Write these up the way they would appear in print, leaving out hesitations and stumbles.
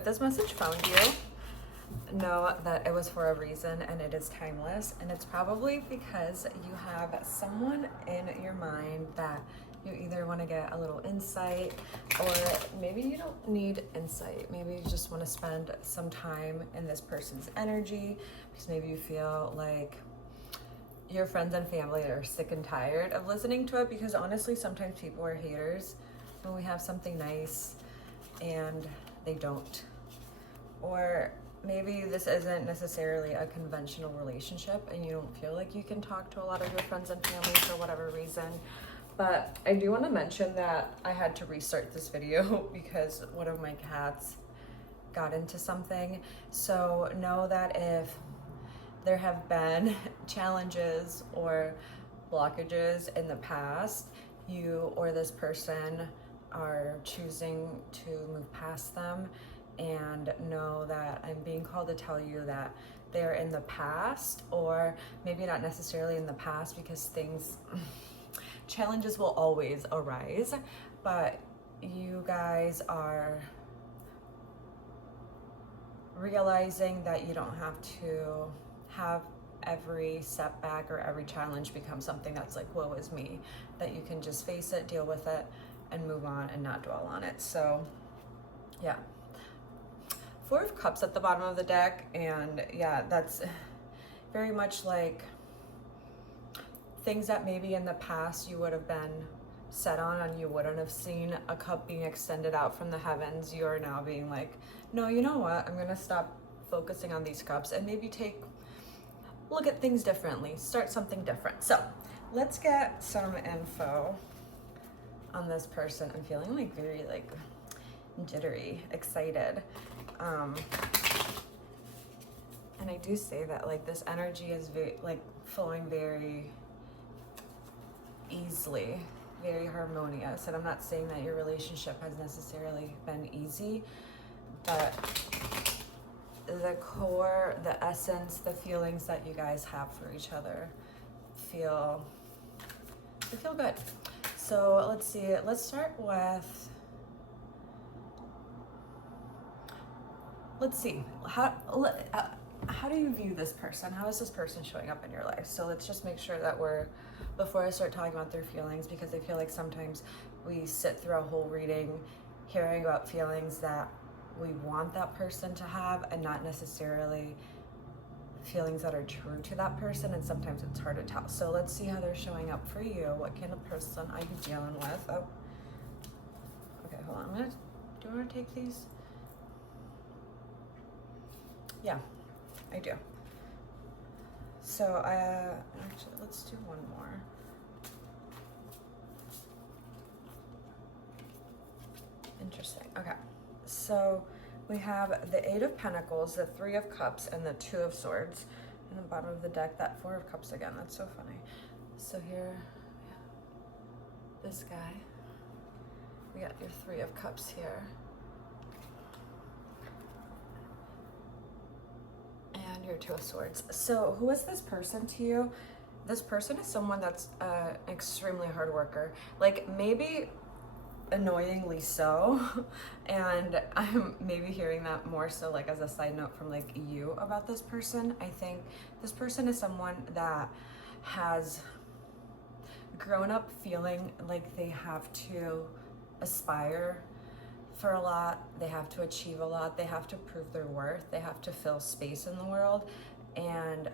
If this message found you, know that it was for a reason and it is timeless, and it's probably because you have someone in your mind that you either want to get a little insight, or maybe you don't need insight. Maybe you just want to spend some time in this person's energy because maybe you feel like your friends and family are sick and tired of listening to it, because honestly sometimes people are haters when we have something nice and they don't. Or maybe this isn't necessarily a conventional relationship and you don't feel like you can talk to a lot of your friends and family for whatever reason. But I do want to mention that I had to restart this video because one of my cats got into something. So know that if there have been challenges or blockages in the past, you or this person are choosing to move past them, and know that I'm being called to tell you that they're in the past, or maybe not necessarily in the past, because challenges will always arise, but you guys are realizing that you don't have to have every setback or every challenge become something that's like, woe is me, that you can just face it, deal with it, and move on and not dwell on it. So yeah, Four of Cups at the bottom of the deck, and yeah, that's very much like things that maybe in the past you would have been set on and you wouldn't have seen a cup being extended out from the heavens. You are now being like, no, you know what, I'm gonna stop focusing on these cups and maybe look at things differently, start something different. So let's get some info on this person. I'm feeling like very like jittery, excited. And I do say that like this energy is very like flowing very easily, very harmonious. And I'm not saying that your relationship has necessarily been easy, but the core, the essence, the feelings that you guys have for each other feel good. So let's see, let's start with, let's see, how do you view this person? How is this person showing up in your life? So let's just make sure that before I start talking about their feelings, because I feel like sometimes we sit through a whole reading hearing about feelings that we want that person to have and not necessarily feelings that are true to that person, and sometimes it's hard to tell. So let's see how they're showing up for you. What kind of person are you dealing with? Oh, okay, hold on. Do you want to take these? Yeah, I do. So actually, let's do one more. Interesting. Okay, so we have the Eight of Pentacles, the Three of Cups, and the Two of Swords. And the bottom of the deck, that Four of Cups again. That's so funny. So here, this guy. We got your Three of Cups here. And your Two of Swords. So who is this person to you? This person is someone that's an extremely hard worker. Like maybe annoyingly so, and I'm maybe hearing that more so like as a side note from like you about this person. I think this person is someone that has grown up feeling like they have to aspire for a lot, they have to achieve a lot, they have to prove their worth, they have to fill space in the world, and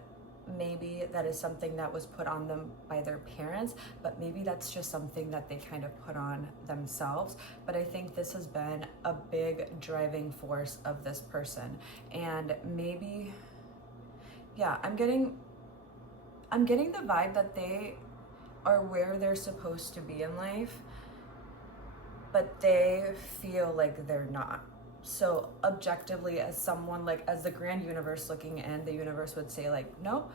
maybe that is something that was put on them by their parents, but maybe that's just something that they kind of put on themselves. But I think this has been a big driving force of this person. And maybe, yeah, I'm getting the vibe that they are where they're supposed to be in life, but they feel like they're not. So objectively, as someone, like as the grand universe looking in, the universe would say like, no,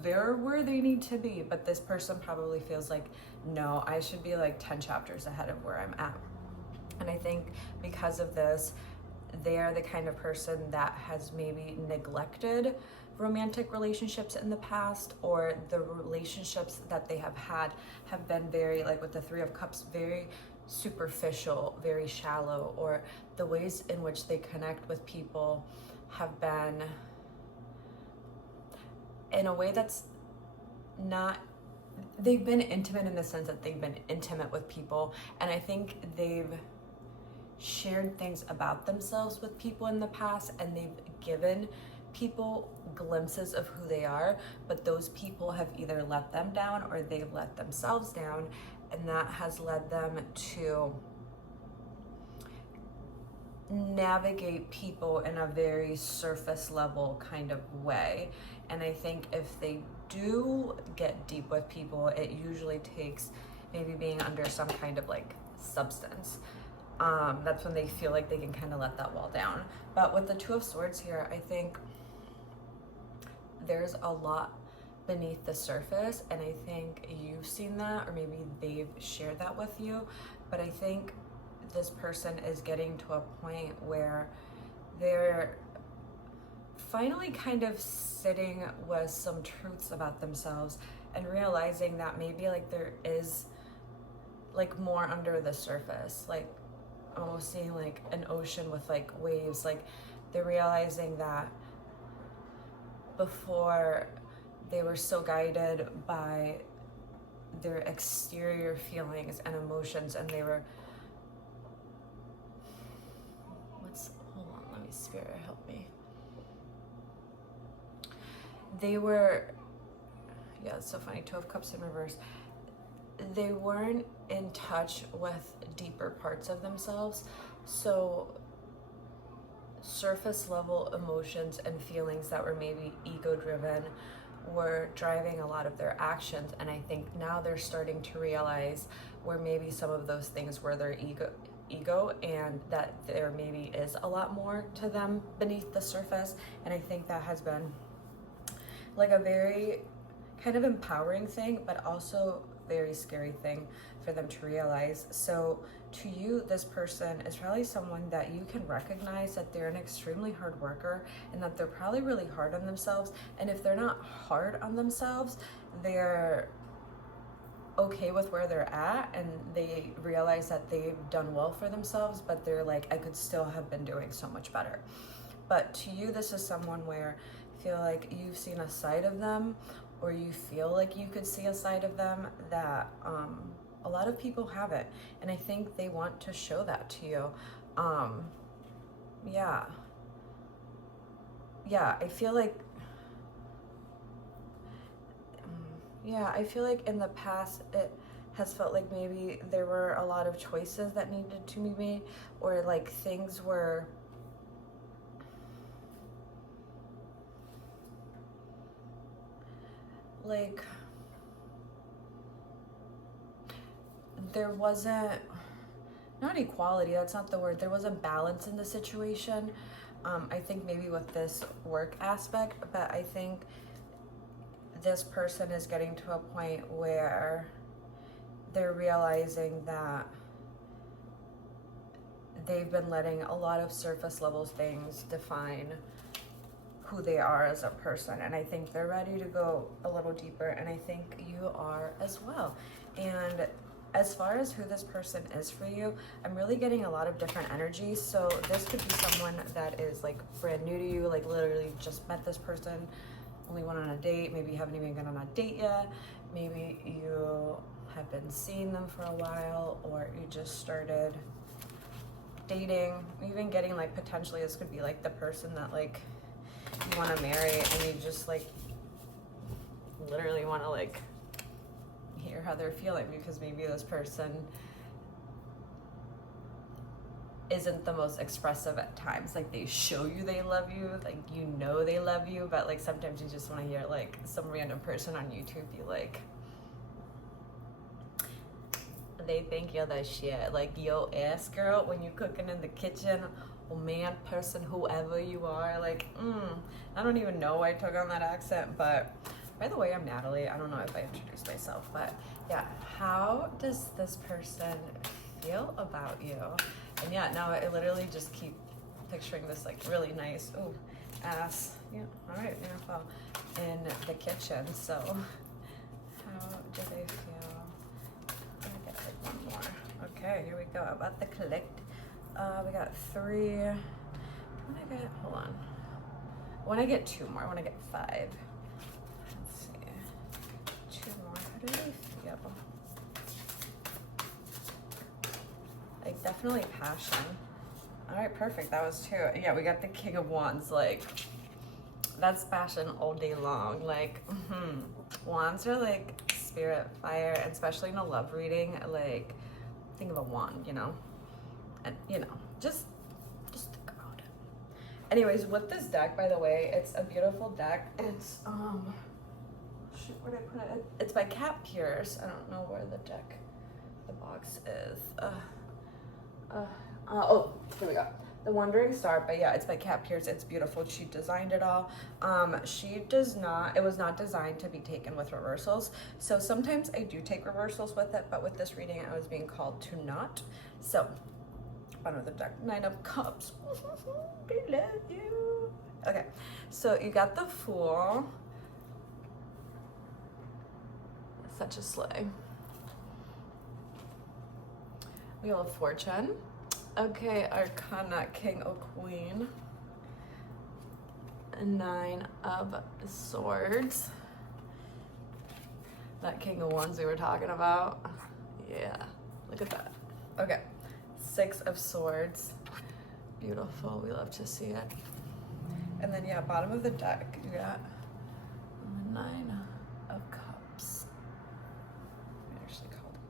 they're where they need to be. But this person probably feels like, no, I should be like 10 chapters ahead of where I'm at. And I think because of this, they're the kind of person that has maybe neglected romantic relationships in the past, or the relationships that they have had have been very, like with the Three of Cups, very superficial, very shallow, or the ways in which they connect with people have been in a way that's not, they've been intimate in the sense that they've been intimate with people, and I think they've shared things about themselves with people in the past, and they've given people glimpses of who they are, but those people have either let them down or they've let themselves down, and that has led them to navigate people in a very surface level kind of way. And I think if they do get deep with people, it usually takes maybe being under some kind of like substance. That's when they feel like they can kind of let that wall down. But with the Two of Swords here, I think there's a lot beneath the surface, and I think you've seen that, or maybe they've shared that with you. But I think this person is getting to a point where they're finally kind of sitting with some truths about themselves and realizing that maybe like there is like more under the surface, like almost seeing like an ocean with like waves. Like they're realizing that before they were so guided by their exterior feelings and emotions, and they were, hold on, let me, Spirit, help me. They were, yeah, it's so funny, Two of Cups in reverse. They weren't in touch with deeper parts of themselves. So surface level emotions and feelings that were maybe ego driven were driving a lot of their actions. And I think now they're starting to realize where maybe some of those things were their ego, and that there maybe is a lot more to them beneath the surface. And I think that has been like a very kind of empowering thing, but also very scary thing for them to realize. So to you, this person is probably someone that you can recognize that they're an extremely hard worker, and that they're probably really hard on themselves. And if they're not hard on themselves, they're okay with where they're at, and they realize that they've done well for themselves, but they're like, I could still have been doing so much better. But to you, this is someone where I feel like you've seen a side of them, or you feel like you could see a side of them that a lot of people haven't, and I think they want to show that to you. Yeah, I feel like, I feel like in the past it has felt like maybe there were a lot of choices that needed to be made, or like things were like there wasn't, not equality, that's not the word, there wasn't balance in the situation. I think maybe with this work aspect, but I think this person is getting to a point where they're realizing that they've been letting a lot of surface level things define who they are as a person, and I think they're ready to go a little deeper, and I think you are as well. And as far as who this person is for you, I'm really getting a lot of different energies. So this could be someone that is like brand new to you, like literally just met this person, only went on a date, maybe you haven't even gone on a date yet, maybe you have been seeing them for a while, or you just started dating, even getting like potentially this could be like the person that like you want to marry, and you just like literally want to like hear how they're feeling, because maybe this person isn't the most expressive at times. Like they show you they love you, like you know they love you, but like sometimes you just want to hear like some random person on YouTube be like, they think you're the shit, like yo ass girl when you cooking in the kitchen, or man, person, whoever you are, like I don't even know why I took on that accent. But by the way, I'm Natalie. I don't know if I introduced myself, but yeah, how does this person feel about you? And yeah, now I literally just keep picturing this like really nice, ass, yeah, all right, beautiful, in the kitchen. So how do they feel? I'm gonna get like one more. Okay, here we go. About the collect. We got 3. Hold on. When I get 2 more, I want to get 5. Let's see. 2 more. How do they feel? Like, definitely passion. All right, perfect. That was 2. Yeah, we got the King of Wands. Like, that's passion all day long. Like, wands are like spirit, fire, and especially in a love reading. Like, think of a wand, you know, and you know, just think about it. Anyways, with this deck, by the way, it's a beautiful deck. It's shoot, where did I put it? It's by Cat Pierce. I don't know where the box is. Oh, here we go. The Wandering Star, but yeah, it's by Cat Pierce. It's beautiful. She designed it all. It was not designed to be taken with reversals. So sometimes I do take reversals with it, but with this reading, I was being called to not. So, bottom of the deck, 9 of Cups. I love you. Okay, so you got the Fool. Such a sleigh. Wheel of Fortune. Okay, Arcana, King or Queen. 9 of Swords. That King of Wands we were talking about. Yeah, look at that. Okay, 6 of Swords. Beautiful, we love to see it. And then, yeah, bottom of the deck, you got 9 of Cups. I actually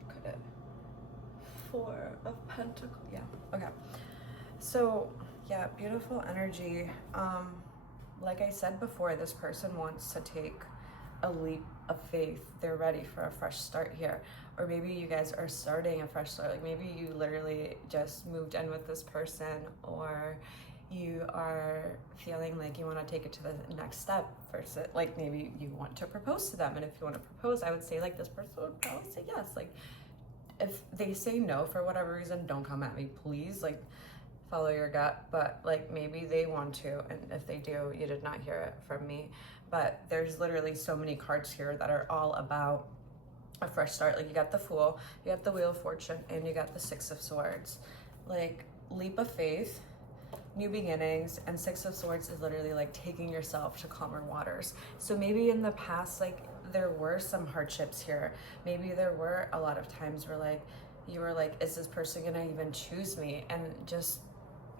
could it. 4 of Pentacles. Yeah, okay. So, yeah, beautiful energy. Like I said before, this person wants to take a leap of faith. They're ready for a fresh start here. Or maybe you guys are starting a fresh start. Like maybe you literally just moved in with this person, or you are feeling like you want to take it to the next step versus like maybe you want to propose to them. And if you want to propose, I would say like this person would probably say yes. Like if they say no for whatever reason, don't come at me, please. Like follow your gut, but like maybe they want to, and if they do, you did not hear it from me. But there's literally so many cards here that are all about a fresh start. Like you got the Fool, you got the Wheel of Fortune, and you got the 6 of Swords. Like leap of faith, new beginnings, and 6 of Swords is literally like taking yourself to calmer waters. So maybe in the past, like there were some hardships here. Maybe there were a lot of times where like you were like, is this person gonna even choose me? And just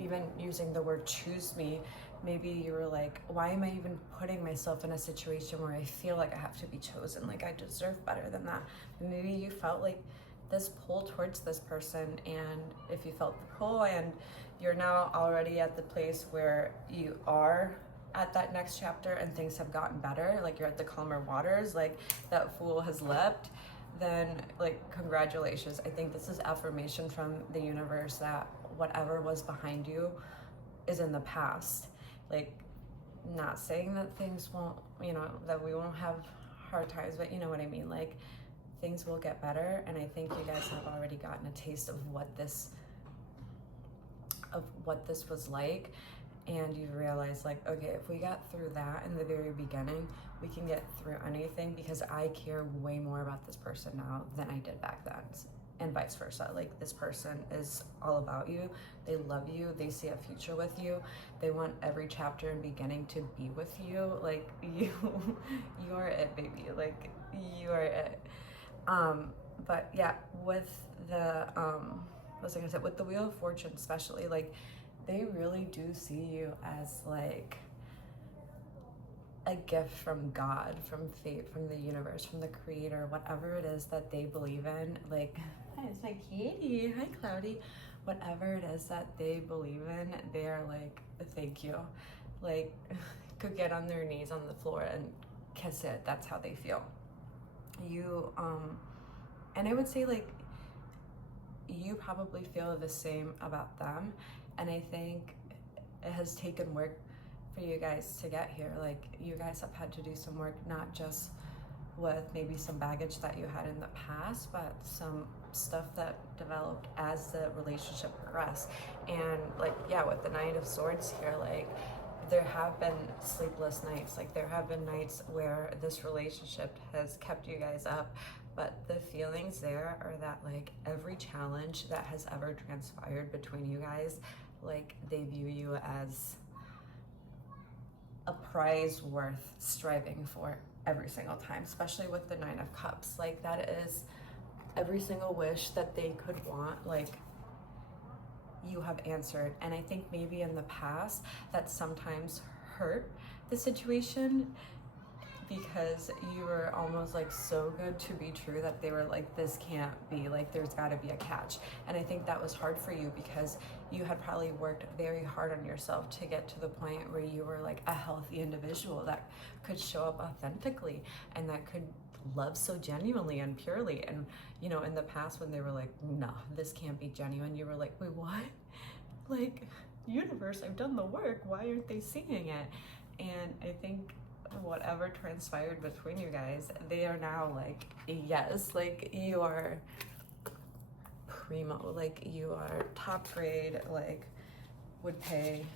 even using the word choose me, maybe you were like, why am I even putting myself in a situation where I feel like I have to be chosen? Like I deserve better than that. And maybe you felt like this pull towards this person, and if you felt the pull and you're now already at the place where you are at that next chapter and things have gotten better, like you're at the calmer waters, like that Fool has leapt, then like congratulations. I think this is affirmation from the universe that whatever was behind you is in the past. Like not saying that things won't, you know, that we won't have hard times, but you know what I mean, like things will get better. And I think you guys have already gotten a taste of what this was like, and you realize like, okay, if we got through that in the very beginning, we can get through anything, because I care way more about this person now than I did back then, and vice versa. Like this person is all about you, they love you, they see a future with you, they want every chapter and beginning to be with you. Like you are it, baby, like you are it. But yeah, with the what was I gonna say, with the Wheel of Fortune especially, like they really do see you as like a gift from God, from fate, from the universe, from the creator, whatever it is that they believe in. Like, hi, it's my kitty, hi Cloudy. Whatever it is that they believe in, they are like, thank you. Like, could get on their knees on the floor and kiss it. That's how they feel. You, and I would say like, you probably feel the same about them. And I think it has taken work for you guys to get here. Like you guys have had to do some work, not just with maybe some baggage that you had in the past, but some stuff that developed as the relationship progressed. And like, yeah, with the Knight of Swords here, like there have been sleepless nights. Like there have been nights where this relationship has kept you guys up, but the feelings there are that like every challenge that has ever transpired between you guys, like they view you as a prize worth striving for every single time, especially with the Nine of Cups. Like that is every single wish that they could want, like you have answered. And I think maybe in the past that sometimes hurt the situation because you were almost like so good to be true that they were like, this can't be, like there's got to be a catch. And I think that was hard for you because you had probably worked very hard on yourself to get to the point where you were like a healthy individual that could show up authentically and that could love so genuinely and purely. And you know, in the past when they were like, no, this can't be genuine, you were like, wait, what? Like, universe, I've done the work, why aren't they seeing it? And I think whatever transpired between you guys, they are now like, yes, like you are primo, like you are top grade, like would pay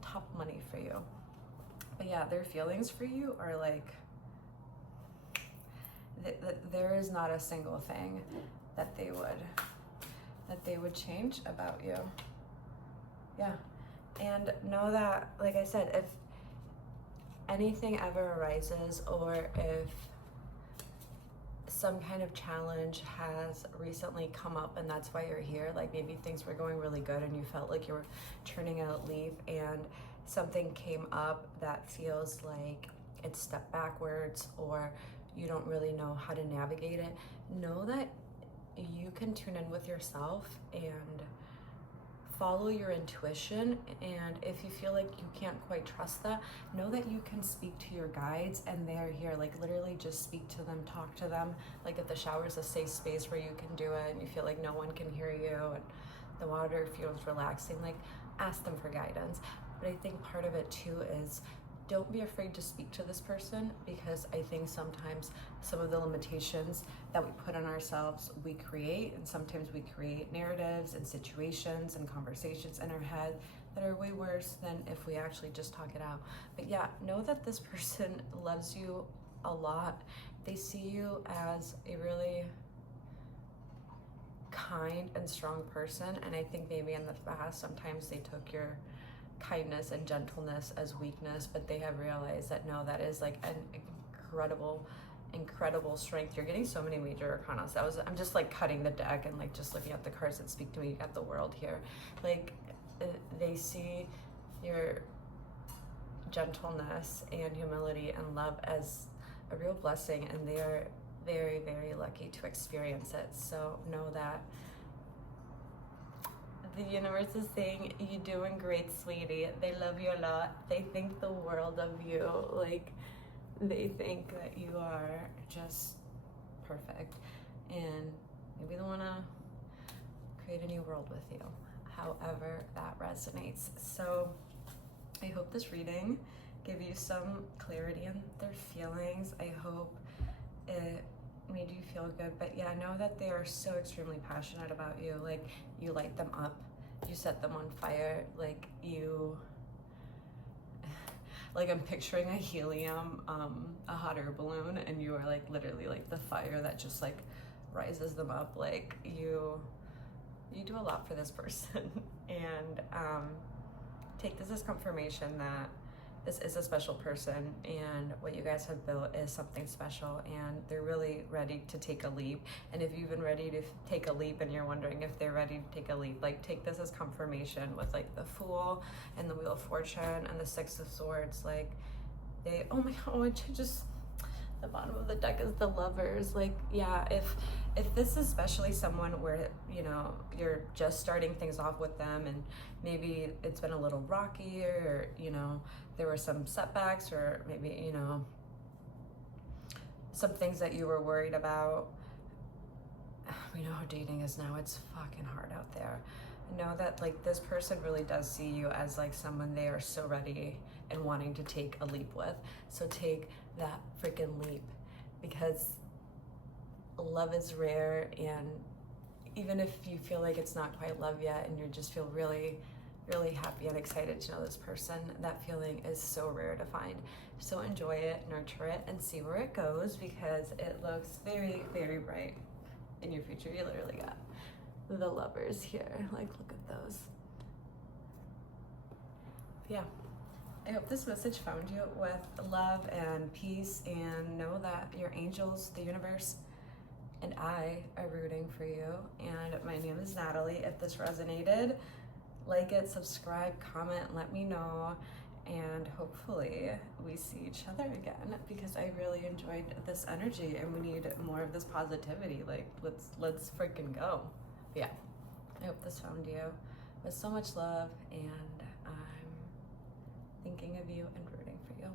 top money for you. But yeah, their feelings for you are like, there is not a single thing that they would change about you. Yeah. And know that, like I said, if anything ever arises or if some kind of challenge has recently come up and that's why you're here, like maybe things were going really good and you felt like you were turning a leaf and something came up that feels like it's stepped backwards or you don't really know how to navigate it, know that you can tune in with yourself and follow your intuition. And if you feel like you can't quite trust that, know that you can speak to your guides and they're here. Like literally just speak to them, talk to them. Like if the shower is a safe space where you can do it and you feel like no one can hear you and the water feels relaxing, like ask them for guidance. But I think part of it too is don't be afraid to speak to this person, because I think sometimes some of the limitations that we put on ourselves, we create, and sometimes we create narratives and situations and conversations in our head that are way worse than if we actually just talk it out. But yeah, know that this person loves you a lot. They see you as a really kind and strong person, and I think maybe in the past sometimes they took your kindness and gentleness as weakness, but they have realized that no, that is like an incredible strength. You're getting so many major arcanas. I'm just like cutting the deck and like just looking at the cards that speak to me. You got the World here. Like they see your gentleness and humility and love as a real blessing, and they are very, very lucky to experience it. So know that the universe is saying, you're doing great, sweetie. They love you a lot. They think the world of you. Like, they think that you are just perfect. And maybe they want to create a new world with you. However that resonates. So I hope this reading gave you some clarity in their feelings. I hope it made you feel good. But yeah, know that they are so extremely passionate about you. Like, you light them up, you set them on fire. Like you, like I'm picturing a helium, a hot air balloon, and you are like literally like the fire that just like rises them up. Like you do a lot for this person. And take this as confirmation that this is a special person, and what you guys have built is something special, and they're really ready to take a leap. And if you've been ready to take a leap and you're wondering if they're ready to take a leap, like take this as confirmation with like the Fool and the Wheel of Fortune and the Six of Swords. Like they, oh my God, just the bottom of the deck is the Lovers. Like, yeah, if this is especially someone where, you know, you're just starting things off with them and maybe it's been a little rocky, or, you know, there were some setbacks, or maybe, you know, some things that you were worried about. We know how dating is now. It's fucking hard out there. Know that like this person really does see you as like someone they are so ready and wanting to take a leap with. So take that freaking leap, because love is rare. And even if you feel like it's not quite love yet and you just feel really really happy and excited to know this person. That feeling is so rare to find. So enjoy it, nurture it, and see where it goes, because it looks very, very bright in your future. You literally got the lovers here. Like, look at those. Yeah. I hope this message found you with love and peace, and know that your angels, the universe, and I are rooting for you. And my name is Natalie. If this resonated, like it, subscribe, comment, let me know, and hopefully we see each other again, because I really enjoyed this energy and we need more of this positivity. Like, let's freaking go. But yeah, I hope this found you with so much love, and I'm thinking of you and rooting for you.